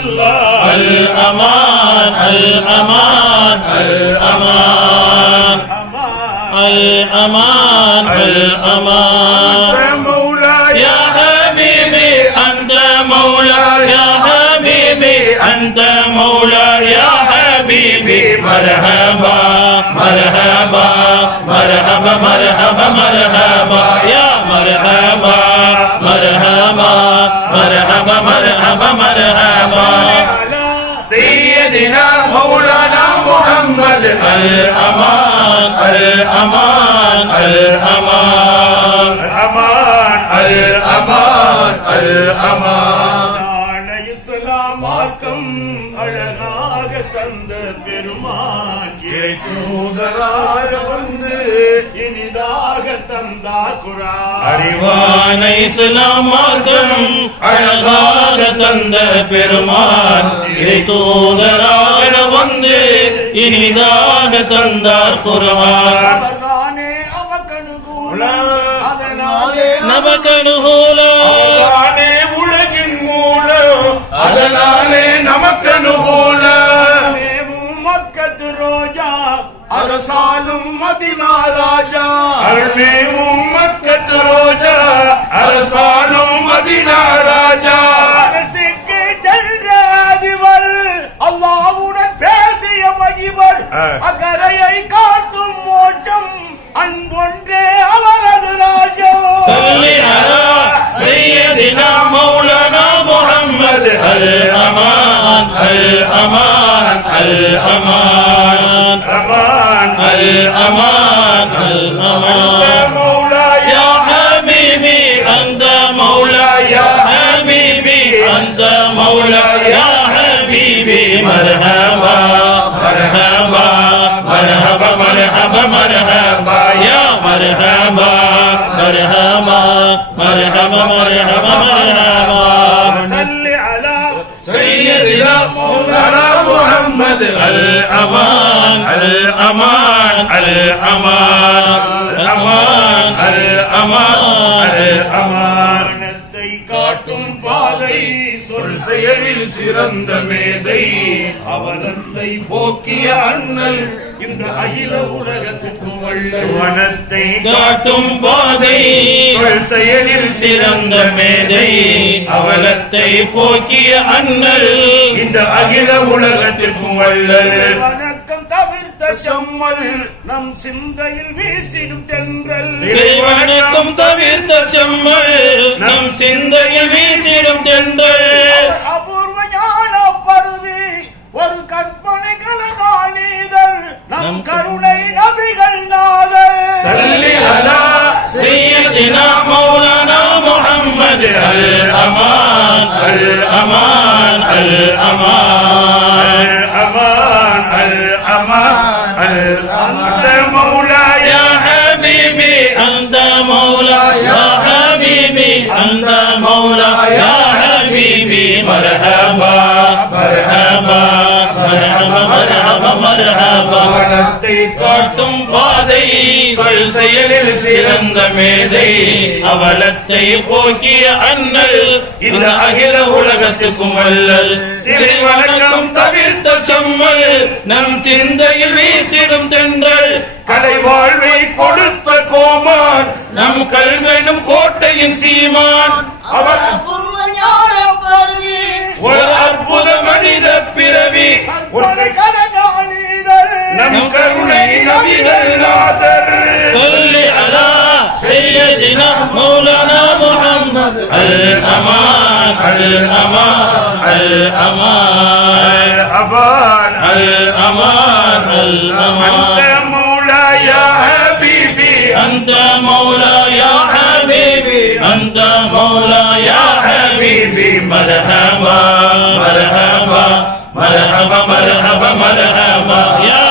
الله الأمان الأمان الأمان الأمان الأمان. يا مولاي. يا حبيبي أنت مولاي. يا حبيبي أنت مولاي. يا حبيبي مرحبا مرحبا مرحبا مرحبا مرحبا. يا مرحبا مرحبا مرحبا مرحبا. محمد الأمان الأمان الأمان الأمان الأمان الأمان நாளை இஸ்லாம் மார்க்கம் அழகாக தந்த பெருமான் இறை தூதராக வந்து இனிதாக தந்தார் குரான் அறிவான இஸ்லாம் மார்க்கம் அழகாக தந்த பெருமான் இறை தூதராக வந்து இனிதாக தந்தார் நபகனுகூல அவர்தானே உலகின் மூலம். அதனாலே நமக்கு அனுகூலம் மேவும் மக்கத்து ரோஜா. அரசாலும் மதினா ராஜா அருள்மேவும் மக்கத்து ரோஜா. அரசாலும் மதினா الأمان أمان الأمان الأمان. أنت مولاي يا حبيبي أنت مولاي يا حبيبي أنت مولاي يا حبيبي. مرحبا مرحبا مرحبا مرحبا مرحبا. يا مرحبا مرحبا مرحبا مرحبا مرحبا. صل على سيدنا مولانا. محمد الأمان الأمان الأمان الأمان الأمان الأمان மரணத்தை காட்டும் பாதை சொல் செயலில் சிறந்த மேதை அவலத்தை போக்கிய அண்ணல் இந்த அகில உலகத்துக்கும் வள்ளல் வனத்தை காட்டும் பாதை. செயலில் சிறந்த மேதை. அவலத்தை போக்கிய அண்ணல். இந்த அகில உலகத்திற்கும் வள்ளல் வணக்கம் தவிர்த்த செம்மல். நம் சிந்தையில் வீசிடும் தென்றல். வணக்கம் தவிர்த்த செம்மல். நம் சிந்தையில் வீசிடும் தென்றல். அபூர்வ ஞான பருதி. ஒரு கற்பனை கலகாலீதர் الأمان الأمان الأمان. الأمان الأمان. الأمان. مولاي. يا حبيبي أنت مولاي. يا حبيبي أنت مولاي. يا حبيبي مرحبا. வானத்தை காட்டும் பாதை சொல் செயலில் சிறந்த மேதை. அவலத்தை போக்கிய அண்ணல் இந்த அகில உலகத்துக்கும் அல்லல் சிறை வணக்கம் தவிர்த்த செம்மல் நம் சிந்தையில் வீசிடும் தென்றல். கலை வாழ்வை கொடுத்த கோமான் நம் கல்வெனும் கோட்டையின் சீமான். அவர் مولانا محمد. الأمان الأمان الأمان. الأمان الأمان. أنت الأمان مولاي يا حبيبي. أنت مولا يا حبيبي. أنت مولا يا حبيبي. مرحبا مرحبا مرحبا مرحبا مرحبا يا